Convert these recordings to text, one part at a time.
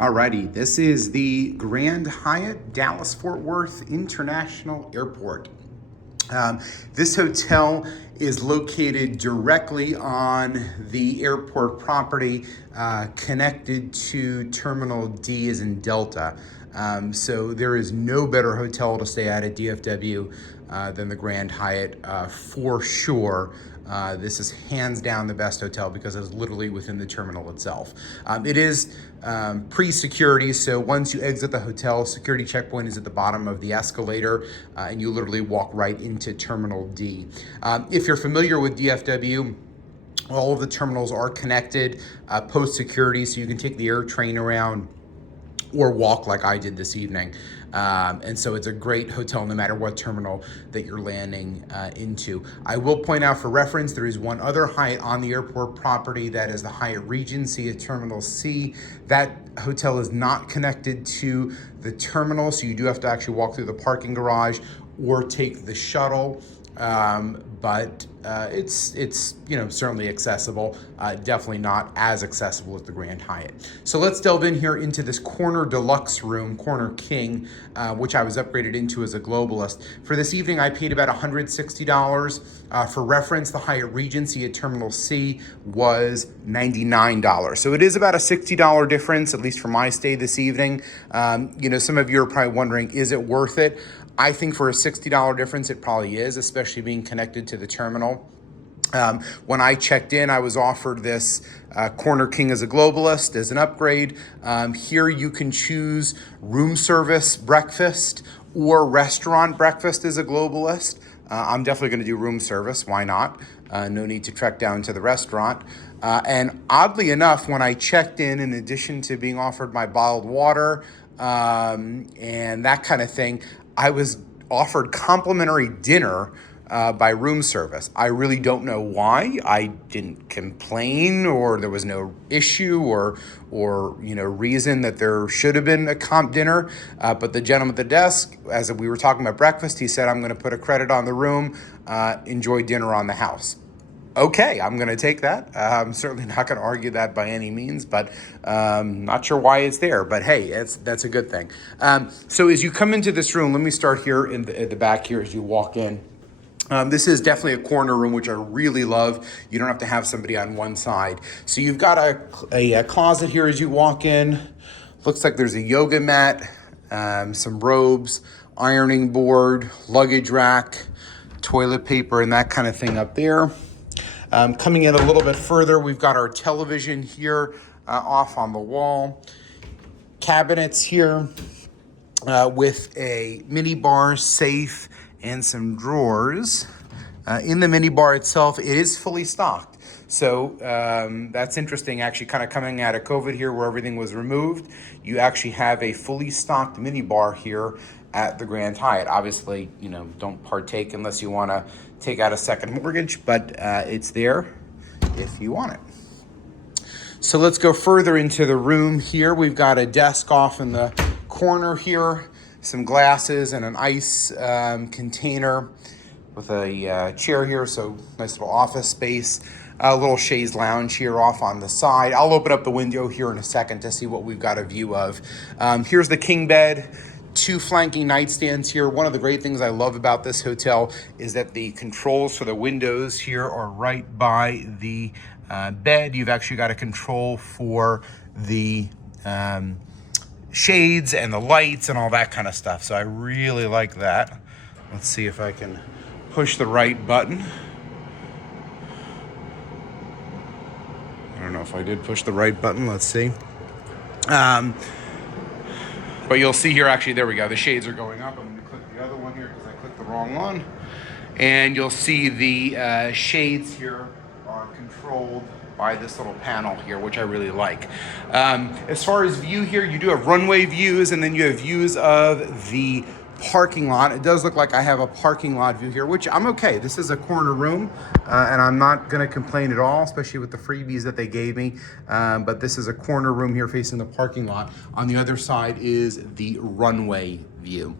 Alrighty, this is the Grand Hyatt Dallas-Fort Worth International Airport. This hotel is located directly on the airport property, connected to Terminal D as in Delta. So there is no better hotel to stay at DFW than the Grand Hyatt for sure. This is hands down the best hotel because it's literally within the terminal itself. It is pre-security, so once you exit the hotel, security checkpoint is at the bottom of the escalator, and you literally walk right into Terminal D. If you're familiar with DFW, all of the terminals are connected post-security, so you can take the air train around or walk like I did this evening. And so it's a great hotel no matter what terminal that you're landing into. I will point out for reference, there is one other Hyatt on the airport property, that is the Hyatt Regency at Terminal C. That hotel is not connected to the terminal, so you do have to actually walk through the parking garage or take the shuttle. But it's certainly accessible, definitely not as accessible as the Grand Hyatt. So let's delve in here into this corner deluxe room, corner king, which I was upgraded into as a Globalist. For this evening, I paid about $160. For reference, the Hyatt Regency at Terminal C was $99. So it is about a $60 difference, at least for my stay this evening. Some of you are probably wondering, is it worth it? I think for a $60 difference, it probably is, especially being connected to the terminal. When I checked in, I was offered this Corner King as a Globalist as an upgrade. Here you can choose room service breakfast or restaurant breakfast as a Globalist. I'm definitely going to do room service. Why not? No need to trek down to the restaurant. And oddly enough, when I checked in addition to being offered my bottled water and that kind of thing, I was offered complimentary dinner by room service. I really don't know why. I didn't complain, or there was no issue or reason that there should have been a comp dinner. But the gentleman at the desk, as we were talking about breakfast, he said, "I'm going to put a credit on the room, enjoy dinner on the house." Okay, I'm going to take that. I'm certainly not going to argue that by any means, but not sure why it's there. But hey, that's a good thing. So as you come into this room, let me start here at the back here as you walk in. This is definitely a corner room, which I really love. You don't have to have somebody on one side. So you've got a closet here as you walk in. Looks like there's a yoga mat, some robes, ironing board, luggage rack, toilet paper, and that kind of thing up there. Coming in a little bit further, we've got our television here off on the wall. Cabinets here with a mini bar, safe, and some drawers. In the mini bar itself, it is fully stocked. So that's interesting, actually kind of coming out of COVID here where everything was removed. You actually have a fully stocked mini bar here at the Grand Hyatt. Obviously, don't partake unless you want to take out a second mortgage, but it's there if you want it. So let's go further into the room here. We've got a desk off in the corner here, some glasses and an ice container with a chair here, so nice little office space. A little chaise lounge here off on the side. I'll open up the window here in a second to see what we've got a view of. Here's the king bed. 2 flanking nightstands here. One of the great things I love about this hotel is that the controls for the windows here are right by the bed. You've actually got a control for the shades and the lights and all that kind of stuff. So I really like that. Let's see if I can push the right button. I don't know if I did push the right button. Let's see. But you'll see here, actually, there we go. The shades are going up. I'm going to click the other one here because I clicked the wrong one. And you'll see the shades here are controlled by this little panel here, which I really like. As far as view here, you do have runway views, and then you have views of the parking lot. It does look like I have a parking lot view here, which I'm okay. This is a corner room, and I'm not going to complain at all, especially with the freebies that they gave me. But this is a corner room here facing the parking lot. On the other side is the runway view.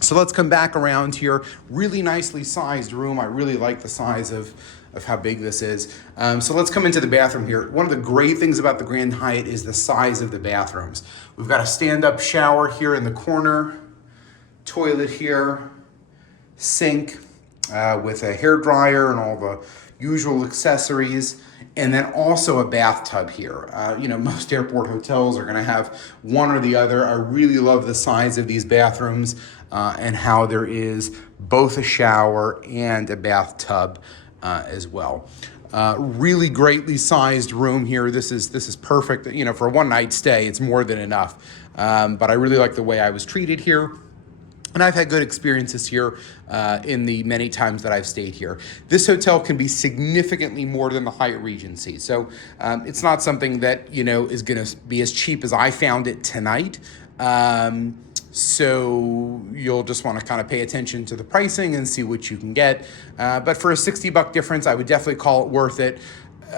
So let's come back around here. Really nicely sized room. I really like the size of of how big this is. So let's come into the bathroom here. One of the great things about the Grand Hyatt is the size of the bathrooms. We've got a stand-up shower here in the corner, toilet here, sink with a hair dryer and all the usual accessories, and then also a bathtub here. You know, most airport hotels are gonna have one or the other. I really love the size of these bathrooms and how there is both a shower and a bathtub as well. Really greatly sized room here. This is perfect. You know, for a one night stay, it's more than enough. But I really like the way I was treated here. And I've had good experiences here in the many times that I've stayed here. This hotel can be significantly more than the Hyatt Regency. So it's not something that, you know, is gonna be as cheap as I found it tonight. So you'll just want to kind of pay attention to the pricing and see what you can get. But for a $60 difference, I would definitely call it worth it.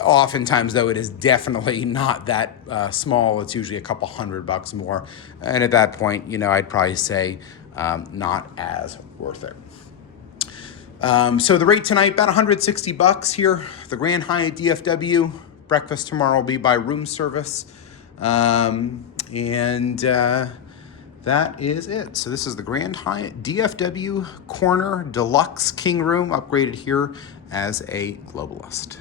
Oftentimes, though, it is definitely not that small. It's usually a couple $100 more. And at that point, you know, I'd probably say not as worth it. So the rate tonight, about $160 here. The Grand Hyatt DFW. Breakfast tomorrow will be by room service. That is it. So this is the Grand Hyatt DFW Corner Deluxe King Room, upgraded here as a Globalist.